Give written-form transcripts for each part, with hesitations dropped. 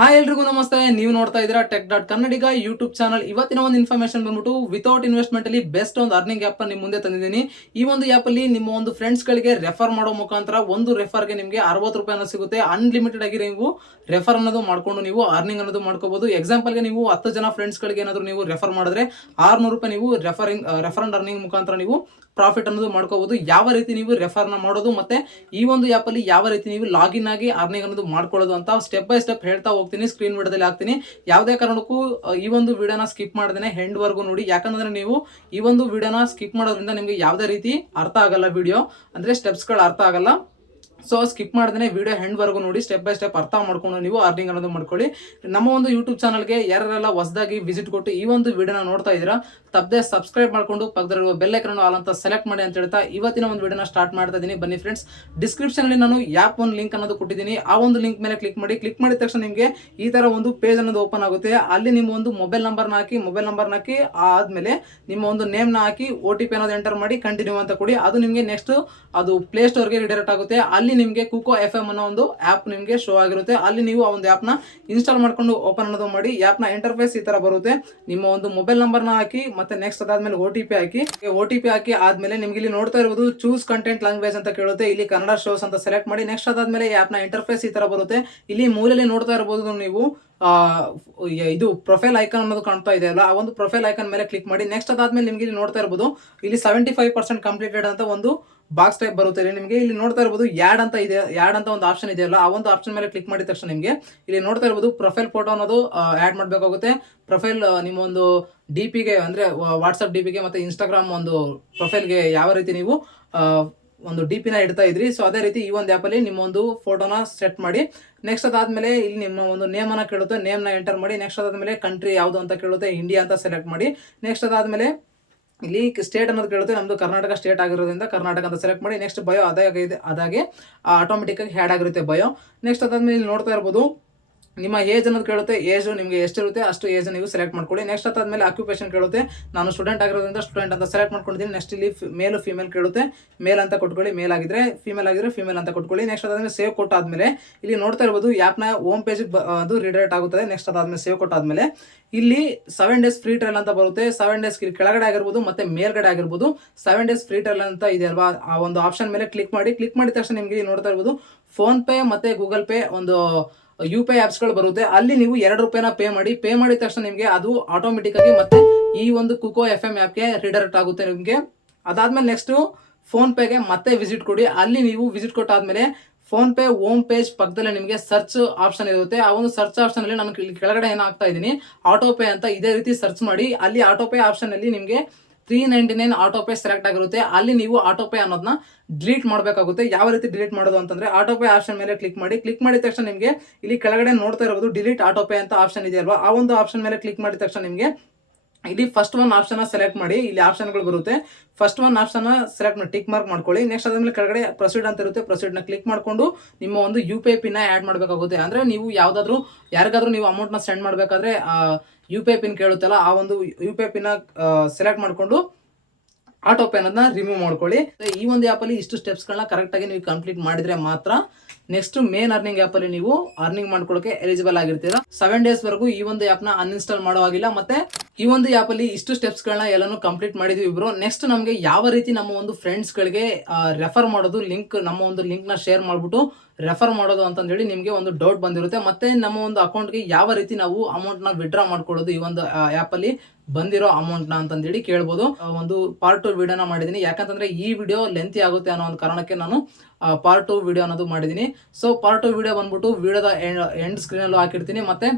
Hi ಎಲ್ರಿಗೂ ನಮಸ್ತೆ. ನೀವು ನೋಡ್ತಾ ಇದ್ದೀರಾ ಟೆಕ್ ಡಾಟ್ ಕನ್ನಡಿಗ ಯೂಟ್ಯೂಬ್ ಚಾನಲ್. ಇವತ್ತಿನ ಒಂದು ಇನ್ಫಾರ್ಮೇಶನ್ ಬಂದ್ಬಿಟ್ಟು ವಿತೌಟ್ ಇನ್ವೆಸ್ಟ್ಮೆಂಟ್ ಅಲ್ಲಿ ಬೆಸ್ಟ್ ಒಂದು ಅರ್ನಿಂಗ್ ಆಪ್ ನಿಮ್ಮ ಮುಂದೆ ತಂದಿದ್ದೀನಿ. ಈ ಒಂದು ಆಪ್ ಅಲ್ಲಿ ನಿಮ್ಮ ಒಂದು ಫ್ರೆಂಡ್ಸ್ ಗಳಿಗೆ ರೆಫರ್ ಮಾಡೋ ಮುಖಾಂತರ ಒಂದು ರೆಫರ್ಗೆ ನಿಮಗೆ 60 ರೂಪಾಯಿ ಅನ್ನೋ ಸಿಗುತ್ತೆ. ಅನ್ಲಿಮಿಟೆಡ್ ಆಗಿ ನೀವು ರೆಫರ್ ಅನ್ನೋದು ಮಾಡ್ಕೊಂಡು ನೀವು ಅರ್ನಿಂಗ್ ಅನ್ನೋದು ಮಾಡ್ಕೋಬಹುದು. ಎಕ್ಸಾಂಪಲ್ಗೆ ನೀವು 10 ಜನ ಫ್ರೆಂಡ್ಸ್ ಗಳಿಗೆ ಏನಾದರೂ ನೀವು ರೆಫರ್ ಮಾಡಿದ್ರೆ 600 ರೂಪಾಯಿ ನೀವು ರೆಫರ್ ಅಂಡ್ ಅರ್ನಿಂಗ್ ಮುಖಾಂತರ ನೀವು ಪ್ರಾಫಿಟ್ ಅನ್ನೋದು ಮಾಡ್ಕೋಬಹುದು. ಯಾವ ರೀತಿ ನೀವು ರೆಫರ್ನ ಮಾಡೋದು ಮತ್ತೆ ಈ ಒಂದು ಆಪ್ ಅಲ್ಲಿ ಯಾವ ರೀತಿ ನೀವು ಲಾಗಿನ್ ಆಗಿ ಅರ್ನಿಂಗ್ ಅನ್ನೋದು ಮಾಡ್ಕೊಳ್ಳೋದು ಅಂತ ಸ್ಟೆಪ್ ಬೈ ಸ್ಟೆಪ್ ಹೇಳ್ತಾ ಹೋಗ್ತೀನಿ. ಸ್ಕ್ರೀನ್ ವಿಡಿಯೋದಲ್ಲಿ ಹಾಕ್ತೀನಿ. ಯಾವುದೇ ಕಾರಣಕ್ಕೂ ಈ ಒಂದು ವಿಡಿಯೋನ ಸ್ಕಿಪ್ ಮಾಡದೇನೆ ಎಂಡ್ ವರೆಗೂ ನೋಡಿ. ಯಾಕಂದ್ರೆ ನೀವು ಈ ಒಂದು ವಿಡಿಯೋನ ಸ್ಕಿಪ್ ಮಾಡೋದ್ರಿಂದ ನಿಮಗೆ ಯಾವುದೇ ರೀತಿ ಅರ್ಥ ಆಗಲ್ಲ. ವಿಡಿಯೋ ಅಂದ್ರೆ ಸ್ಟೆಪ್ಸ್ಗಳು ಅರ್ಥ ಆಗಲ್ಲ. ಸೊ ಸ್ಕಿಪ್ ಮಾಡಿದ್ರೆ ವಿಡಿಯೋ ಎಂಡ್ ವರೆಗೂ ನೋಡಿ. ಸ್ಟೆಪ್ ಬೈ ಸ್ಟೆಪ್ ಅರ್ಥ ಮಾಡ್ಕೊಂಡು ನೀವು ಅರ್ನಿಂಗ್ ಅನ್ನೋದು ಮಾಡ್ಕೊಳ್ಳಿ. ನಮ್ಮ ಒಂದು ಯೂಟ್ಯೂಬ್ ಚಾನಲ್ಗೆ ಯಾರೆಲ್ಲ ಹೊಸದಾಗಿ ವಿಸಿಟ್ ಕೊಟ್ಟು ಈ ಒಂದು ವಿಡಿಯೋನ ನೋಡ್ತಾ ಇದ್ದೀರಾ, ತಪ್ಪದೆ ಸಬ್ಸ್ಕ್ರೈಬ್ ಮಾಡ್ಕೊಂಡು ಪಕ್ಕದಲ್ಲಿರುವ ಬೆಲ್ ಐಕಾನ್ ಆಲ್ ಅಂತ ಸೆಲೆಕ್ಟ್ ಮಾಡಿ ಅಂತ ಹೇಳ್ತಾ ಇವತ್ತಿನ ಒಂದು ವಿಡಿಯೋನ ಸ್ಟಾರ್ಟ್ ಮಾಡ್ತಾ ಇದ್ದೀನಿ. ಬನ್ನಿ ಫ್ರೆಂಡ್ಸ್, ಡಿಸ್ಕ್ರಿಪ್ಷನ್ ಅಲ್ಲಿ ನಾನು ಆ್ಯಪ್ ಒಂದು ಲಿಂಕ್ ಅನ್ನೋದು ಕೊಟ್ಟಿದ್ದೀನಿ. ಆ ಒಂದು ಲಿಂಕ್ ಮೇಲೆ ಕ್ಲಿಕ್ ಮಾಡಿದ ತಕ್ಷಣ ನಿಮಗೆ ಈ ತರ ಒಂದು ಪೇಜ್ ಅನ್ನೋದು ಓಪನ್ ಆಗುತ್ತೆ. ಅಲ್ಲಿ ನಿಮ್ಮ ಒಂದು ಮೊಬೈಲ್ ನಂಬರ್ನ ಹಾಕಿ ಆದ್ಮೇಲೆ ನಿಮ್ಮ ಒಂದು ನೇಮ್ನ ಹಾಕಿ OTP ಅನ್ನೋದು ಎಂಟರ್ ಮಾಡಿ ಕಂಟಿನ್ಯೂ ಅಂತ ಕೊಡಿ. ಅದು ನಿಮಗೆ ನೆಕ್ಸ್ಟ್ ಅದು ಪ್ಲೇ ಸ್ಟೋರ್ಗೆ ರಿಡೈರೆಕ್ಟ್ ಆಗುತ್ತೆ. ಅಲ್ಲಿ ನಿಮಗೆ ಕುಕೋ FM ಅನ್ನೋ ಒಂದು ಆಪ್ ನಿಮಗೆ ಶೋ ಆಗಿರುತ್ತೆ. ಅಲ್ಲಿ ನೀವು ಆ ಒಂದು ಆಪ್ನ ಇನ್ಸ್ಟಾಲ್ ಮಾಡ್ಕೊಂಡು ಓಪನ್ ಅನ್ನೋದು ಮಾಡಿ. ಆಪ್ನ ಇಂಟರ್ಫೇಸ್ ಈ ತರ ಬರುತ್ತೆ. ನಿಮ್ಮ ಒಂದು ಮೊಬೈಲ್ ನಂಬರ್ನ ಹಾಕಿ ಮತ್ತೆ ನೆಕ್ಸ್ಟ್ ಅದಾದ್ಮೇಲೆ OTP ಹಾಕಿ ಆದ್ಮೇಲೆ ನಿಮ್ಗೆ ಇಲ್ಲಿ ನೋಡ್ತಾ ಇರೋದು ಚೂಸ್ ಕಂಟೆಂಟ್ ಲ್ಯಾಂಗ್ವೇಜ್ ಅಂತ ಕೇಳುತ್ತೆ. ಇಲ್ಲಿ ಕನ್ನಡ ಶೋಸ್ ಅಂತ ಸೆಲೆಕ್ಟ್ ಮಾಡಿ. ನೆಕ್ಸ್ಟ್ ಅದಾದ್ಮೇಲೆ ಆಪ್ನ ಇಂಟರ್ಫೇಸ್ ಈ ತರ ಬರುತ್ತೆ. ಇಲ್ಲಿ ಮೂಲೆಯಲ್ಲಿ ನೋಡ್ತಾ ಇರಬಹುದು ನೀವು ಇದು ಪ್ರೊಫೈಲ್ ಐಕಾನ್ ಅನ್ನೋದು ಕಾಣ್ತಾ ಇದೆ ಅಲ್ಲ, ಆ ಒಂದು ಪ್ರೊಫೈಲ್ ಐಕಾನ್ ಮೇಲೆ ಕ್ಲಿಕ್ ಮಾಡಿ. ನೆಕ್ಸ್ಟ್ ಅದಾದ್ಮೇಲೆ ನಿಮ್ಗೆ ಇಲ್ಲಿ ನೋಡ್ತಾ ಇರಬಹುದು ಇಲ್ಲಿ 75% ಕಂಪ್ಲೀಟೆಡ್ ಅಂತ ಒಂದು ಬಾಕ್ಸ್ ಟೈಪ್ ಬರುತ್ತೆ. ನಿಮಗೆ ಇಲ್ಲಿ ನೋಡ್ತಾ ಇರಬಹುದು ಯಾಡ್ ಅಂತ ಒಂದು ಆಪ್ಷನ್ ಇದೆಯಲ್ಲ, ಆ ಒಂದು ಆಪ್ಷನ್ ಮೇಲೆ ಕ್ಲಿಕ್ ಮಾಡಿದ ತಕ್ಷಣ ನಿಮಗೆ ಇಲ್ಲಿ ನೋಡ್ತಾ ಇರಬಹುದು ಪ್ರೊಫೈಲ್ ಫೋಟೋ ಅನ್ನೋದು ಆಡ್ ಮಾಡಬೇಕಾಗುತ್ತೆ. ಪ್ರೊಫೈಲ್ ನಿಮ್ಮ ಒಂದು DPಗೆ ಅಂದ್ರೆ ವಾಟ್ಸ್ಆಪ್ DPಗೆ ಮತ್ತೆ ಇನ್ಸ್ಟಾಗ್ರಾಮ್ ಒಂದು ಪ್ರೊಫೈಲ್ಗೆ ಯಾವ ರೀತಿ ನೀವು ಒಂದು DPನ ಇಡ್ತಾ ಇದ್ರಿ, ಸೊ ಅದೇ ರೀತಿ ಈ ಒಂದು ಆ್ಯಪಲ್ಲಿ ನಿಮ್ಮ ಒಂದು ಫೋಟೋನ ಸೆಟ್ ಮಾಡಿ. ನೆಕ್ಸ್ಟ್ ಅದಾದ್ಮೇಲೆ ಇಲ್ಲಿ ನಿಮ್ಮ ಒಂದು ನೇಮನ್ನು ಕೇಳುತ್ತೆ, ನೇಮ್ನ ಎಂಟರ್ ಮಾಡಿ. ನೆಕ್ಸ್ಟ್ ಅದಾದ್ಮೇಲೆ ಕಂಟ್ರಿ ಯಾವುದು ಅಂತ ಕೇಳುತ್ತೆ, ಇಂಡಿಯಾ ಅಂತ ಸೆಲೆಕ್ಟ್ ಮಾಡಿ. ನೆಕ್ಸ್ಟ್ ಅದಾದ್ಮೇಲೆ ಇಲ್ಲಿ ಸ್ಟೇಟ್ ಅನ್ನೋದು ಕೇಳುತ್ತೆ, ನಮ್ದು ಕರ್ನಾಟಕ ಸ್ಟೇಟ್ ಆಗಿರೋದ್ರಿಂದ ಕರ್ನಾಟಕ ಅಂತ ಸೆಲೆಕ್ಟ್ ಮಾಡಿ. ನೆಕ್ಸ್ಟ್ ಬಯೋ ಅದಾಗೆ ಆಟೋಮೆಟಿಕ್ ಆಗಿ ಹ್ಯಾಡ್ ಆಗಿರುತ್ತೆ ಬಯೋ. ನೆಕ್ಸ್ಟ್ ಅದಾದ್ಮೇಲೆ ಇಲ್ಲಿ ನೋಡ್ತಾ ಇರ್ಬೋದು ನಿಮ್ಮ ಏಜ್ ಅನ್ನೋದು ಕೇಳುತ್ತೆ. ಏಜ್ ನಿಮಗೆ ಎಷ್ಟಿರುತ್ತೆ ಅಷ್ಟು ಏಜ್ ನೀವು ಸೆಲೆಕ್ಟ್ ಮಾಡ್ಕೊಳ್ಳಿ. ನೆಕ್ಸ್ಟ್ ಅದಾದ್ಮೇಲೆ ಆಕ್ಯುಪೇಷನ್ ಕೇಳುತ್ತೆ, ನಾನು ಸ್ಟೂಡೆಂಟ್ ಆಗಿರೋದ್ರಿಂದ ಸ್ಟೂಡೆಂಟ್ ಅಂತ ಸೆಲೆಕ್ಟ್ ಮಾಡ್ಕೊಂಡಿದ್ದೀನಿ. ನೆಕ್ಸ್ಟ್ ಇಲ್ಲಿ ಮೇಲು ಫಿಮೇಲ್ ಕೇಳುತ್ತೆ, ಮೇಲ್ ಅಂತ ಕೊಟ್ಕೊಳ್ಳಿ. ಮೇಲ್ ಆಗಿದ್ರೆ ಫಿಮೇಲ್ ಅಂತ ಕೊಟ್ಕೊಳ್ಳಿ. ನೆಕ್ಸ್ಟ್ ಅದಾದ್ಮೇಲೆ ಸೇವ್ ಕೊಟ್ಟಾದ್ಮೇಲೆ ಇಲ್ಲಿ ನೋಡ್ತಾ ಇರ್ಬೋದು ಆ್ಯಪ್ನ ಹೋಮ್ ಪೇಜ್ ಅದು ರಿಡೈರೆಕ್ಟ್ ಆಗುತ್ತದೆ. ನೆಕ್ಸ್ಟ್ ಅದಾದ್ಮೇಲೆ ಸೇವ್ ಕೊಟ್ಟಾದ್ಮೇಲೆ ಇಲ್ಲಿ 7 ಡೇಸ್ ಫ್ರೀ ಟ್ರಯಲ್ ಅಂತ ಬರುತ್ತೆ. 7 ಡೇಸ್ ಕೆಳಗಡೆ ಆಗಿರ್ಬೋದು ಮತ್ತೆ ಮೇಲ್ಗಡೆ ಆಗಿರ್ಬೋದು 7 ಡೇಸ್ ಫ್ರೀ ಟ್ರಯಲ್ ಅಂತ ಇದೆ ಅಲ್ವಾ, ಆ ಒಂದು ಆಪ್ಷನ್ ಮೇಲೆ ಕ್ಲಿಕ್ ಮಾಡಿದ ತಕ್ಷಣ ನಿಮಗೆ ನೋಡ್ತಾ ಇರ್ಬೋದು ಫೋನ್ ಪೇ ಮತ್ತೆ ಗೂಗಲ್ ಪೇ ಒಂದು UPI ಆಪ್ಸ್ಗಳು ಬರುತ್ತೆ. ಅಲ್ಲಿ ನೀವು 2 ರೂಪಾಯಿನ ಪೇ ಮಾಡಿದ ತಕ್ಷಣ ನಿಮಗೆ ಅದು ಆಟೋಮೆಟಿಕ್ ಆಗಿ ಮತ್ತೆ ಈ ಒಂದು ಕುಕೋ FM ಆ್ಯಪ್ಗೆ ರಿಡೈರೆಕ್ಟ್ ಆಗುತ್ತೆ ನಿಮಗೆ. ಅದಾದ್ಮೇಲೆ ನೆಕ್ಸ್ಟ್ ಫೋನ್ ಪೇಗೆ ಮತ್ತೆ ವಿಸಿಟ್ ಕೊಡಿ. ಅಲ್ಲಿ ನೀವು ವಿಸಿಟ್ ಕೊಟ್ಟಾದ್ಮೇಲೆ ಫೋನ್ ಪೇ ಹೋಮ್ ಪೇಜ್ ಪಕ್ಕದಲ್ಲಿ ನಿಮಗೆ ಸರ್ಚ್ ಆಪ್ಷನ್ ಇರುತ್ತೆ. ಆ ಒಂದು ಸರ್ಚ್ ಆಪ್ಷನ್ ಅಲ್ಲಿ ನಾನು ಕೆಳಗಡೆ ಏನಾಗ್ತಾ ಇದ್ದೀನಿ ಆಟೋ ಪೇ ಅಂತ ಇದೇ ರೀತಿ ಸರ್ಚ್ ಮಾಡಿ. ಅಲ್ಲಿ ಆಟೋ ಪೇ ಆಪ್ಷನ್ ಅಲ್ಲಿ ನಿಮಗೆ 399 ಆಟೋ ಪೇ ಸೆಲೆಕ್ಟ್ ಆಗಿರುತ್ತೆ. ಅಲ್ಲಿ ನೀವು ಆಟೋ ಪೇ ಅನ್ನೋದನ್ನ ಡಿಲೀಟ್ ಮಾಡಬೇಕಾಗುತ್ತೆ. ಯಾವ ರೀತಿ ಡಿಲೀಟ್ ಮಾಡೋದು ಅಂತಂದ್ರೆ ಆಟೋ ಪೇ ಆಪ್ಷನ್ ಮೇಲೆ ಕ್ಲಿಕ್ ಮಾಡಿದ ತಕ್ಷಣ ನಿಮಗೆ ಇಲ್ಲಿ ಕೆಳಗಡೆ ನೋಡ್ತಾ ಇರೋದು ಡಿಲೀಟ್ ಆಟೋ ಪೇ ಅಂತ ಆಪ್ಷನ್ ಇದೆಯಲ್ವಾ, ಆ ಒಂದು ಆಪ್ಷನ್ ಮೇಲೆ ಕ್ಲಿಕ್ ಮಾಡಿದ ತಕ್ಷಣ ನಿಮಗೆ ಇಲ್ಲಿ ಫಸ್ಟ್ ಒನ್ ಆಪ್ಷನ್ ಸೆಲೆಕ್ಟ್ ಮಾಡಿ. ಇಲ್ಲಿ ಆಪ್ಷನ್ಗಳು ಬರುತ್ತೆ, ಫಸ್ಟ್ ಒನ್ ಆಪ್ಷನ್ ಸೆಲೆಕ್ಟ್ ಮಾಡಿ ಟಿಕ್ ಮಾರ್ಕ್ ಮಾಡ್ಕೊಳ್ಳಿ. ನೆಕ್ಸ್ಟ್ ಅದಾದ್ಮೇಲೆ ಕೆಳಗಡೆ ಪ್ರೊಸೀಡ್ ಅಂತ ಇರುತ್ತೆ, ಪ್ರೊಸೀಡ್ನ ಕ್ಲಿಕ್ ಮಾಡಿಕೊಂಡು ನಿಮ್ಮ ಒಂದು UPI ಪಿನ್ ಆ್ಯಡ್ ಮಾಡಬೇಕಾಗುತ್ತೆ. ಅಂದ್ರೆ ನೀವು ಯಾರಿಗಾದ್ರೂ ನೀವು ಅಮೌಂಟ್ನ ಸೆಂಡ್ ಮಾಡಬೇಕಾದ್ರೆ UPI ಪಿನ್ ಕೇಳುತ್ತಲ್ಲ, ಆ ಒಂದು UPI ಪಿನ್ ಸೆಲೆಕ್ಟ್ ಮಾಡಿಕೊಂಡು ಆಟೋ ಪೇ ಅನ್ನೋದನ್ನ ರಿಮೂವ್ ಮಾಡ್ಕೊಳ್ಳಿ. ಈ ಒಂದು ಆ್ಯಪಲ್ಲಿ ಇಷ್ಟು ಸ್ಟೆಪ್ಸ್ಗಳನ್ನ ಕರೆಕ್ಟಾಗಿ ನೀವು ಕಂಪ್ಲೀಟ್ ಮಾಡಿದ್ರೆ ಮಾತ್ರ ನೆಕ್ಸ್ಟ್ ಮೇನ್ ಅರ್ನಿಂಗ್ ಆ್ಯಪಲ್ಲಿ ನೀವು ಅರ್ನಿಂಗ್ ಮಾಡ್ಕೊಳ್ಳೋಕೆ ಎಲಿಜಿಬಲ್ ಆಗಿರ್ತೀರಾ. 7 ಡೇಸ್ ವರೆಗೂ ಈ ಒಂದು ಆ್ಯಪ್ನ ಅನ್ಇನ್ಸ್ಟಾಲ್ ಮಾಡೋ ಆಗಿಲ್ಲ. ಮತ್ತೆ ಈ ಒಂದು ಆ್ಯಪಲ್ಲಿ ಇಷ್ಟು ಸ್ಟೆಪ್ಸ್ಗಳನ್ನ ಎಲ್ಲಾನು ಕಂಪ್ಲೀಟ್ ಮಾಡಿದ್ವಿ ಇಬ್ರು. ನೆಕ್ಸ್ಟ್ ನಮಗೆ ಯಾವ ರೀತಿ ನಮ್ಮ ಒಂದು ಫ್ರೆಂಡ್ಸ್ಗಳಿಗೆ ರೆಫರ್ ಮಾಡೋದು, ನಮ್ಮ ಒಂದು ಲಿಂಕ್ನ ಶೇರ್ ಮಾಡಿಬಿಟ್ಟು ರೆಫರ್ ಮಾಡೋದು ಅಂತಂದೇಳಿ ನಿಮಗೆ ಒಂದು ಡೌಟ್ ಬಂದಿರುತ್ತೆ. ಮತ್ತೆ ನಮ್ಮ ಒಂದು ಅಕೌಂಟ್ಗೆ ಯಾವ ರೀತಿ ನಾವು ಅಮೌಂಟ್ನ ವಿಡ್ರಾ ಮಾಡ್ಕೊಳ್ಳೋದು ಈ ಒಂದು ಆ್ಯಪಲ್ಲಿ ಬಂದಿರೋ ಅಮೌಂಟ್ನ ಅಂತಂದೇಳಿ ಕೇಳ್ಬೋದು. ಒಂದು ಪಾರ್ಟ್ 2 ವಿಡಿಯೋನ ಮಾಡಿದ್ದೀನಿ. ಯಾಕಂತಂದ್ರೆ ಈ ವಿಡಿಯೋ ಲೆಂತಿ ಆಗುತ್ತೆ ಅನ್ನೋ ಒಂದು ಕಾರಣಕ್ಕೆ ನಾನು ಪಾರ್ಟ್ 2 ವಿಡಿಯೋ ಅನ್ನೋದು ಮಾಡಿದ್ದೀನಿ. ಸೊ ಪಾರ್ಟ್ 2 ವಿಡಿಯೋ ಬಂದ್ಬಿಟ್ಟು ವಿಡಿಯೋದ ಎಂಡ್ ಸ್ಕ್ರೀನಲ್ಲೂ ಹಾಕಿರ್ತೀನಿ, ಮತ್ತೆ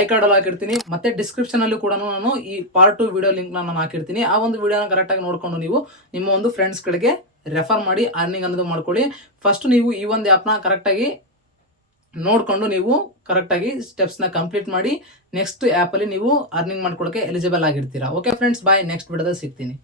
ಐ ಕಾರ್ಡಲ್ಲೂ ಹಾಕಿರ್ತೀನಿ, ಮತ್ತೆ ಡಿಸ್ಕ್ರಿಪ್ಷನ್ ಅಲ್ಲಿ ಕೂಡ ನಾನು ಈ ಪಾರ್ಟ್ 2 ವಿಡಿಯೋ ಲಿಂಕ್ ನಾನು ಹಾಕಿರ್ತೀನಿ. ಆ ಒಂದು ವಿಡಿಯೋನ ಕರೆಕ್ಟಾಗಿ ನೋಡ್ಕೊಂಡು ನೀವು ನಿಮ್ಮ ಒಂದು ಫ್ರೆಂಡ್ಸ್ಗಳಿಗೆ ರೆಫರ್ ಮಾಡಿ ಅರ್ನಿಂಗ್ ಅನ್ನೋದು ಮಾಡ್ಕೊಳ್ಳಿ. ಫಸ್ಟ್ ನೀವು ಈ ಒಂದು ಆ್ಯಪ್ನ ಕರೆಕ್ಟಾಗಿ ನೋಡಿಕೊಂಡು ನೀವು ಕರೆಕ್ಟಾಗಿ ಸ್ಟೆಪ್ಸ್ನ ಕಂಪ್ಲೀಟ್ ಮಾಡಿ ನೆಕ್ಸ್ಟ್ ಆ್ಯಪಲ್ಲಿ ನೀವು ಅರ್ನಿಂಗ್ ಮಾಡ್ಕೊಳ್ಳೋಕೆ ಎಲಿಜಿಬಲ್ ಆಗಿರ್ತೀರಾ. ಓಕೆ ಫ್ರೆಂಡ್ಸ್, ಬಾಯ್. ನೆಕ್ಸ್ಟ್ ವಿಡಿಯೋದಲ್ಲಿ ಸಿಗ್ತೀನಿ.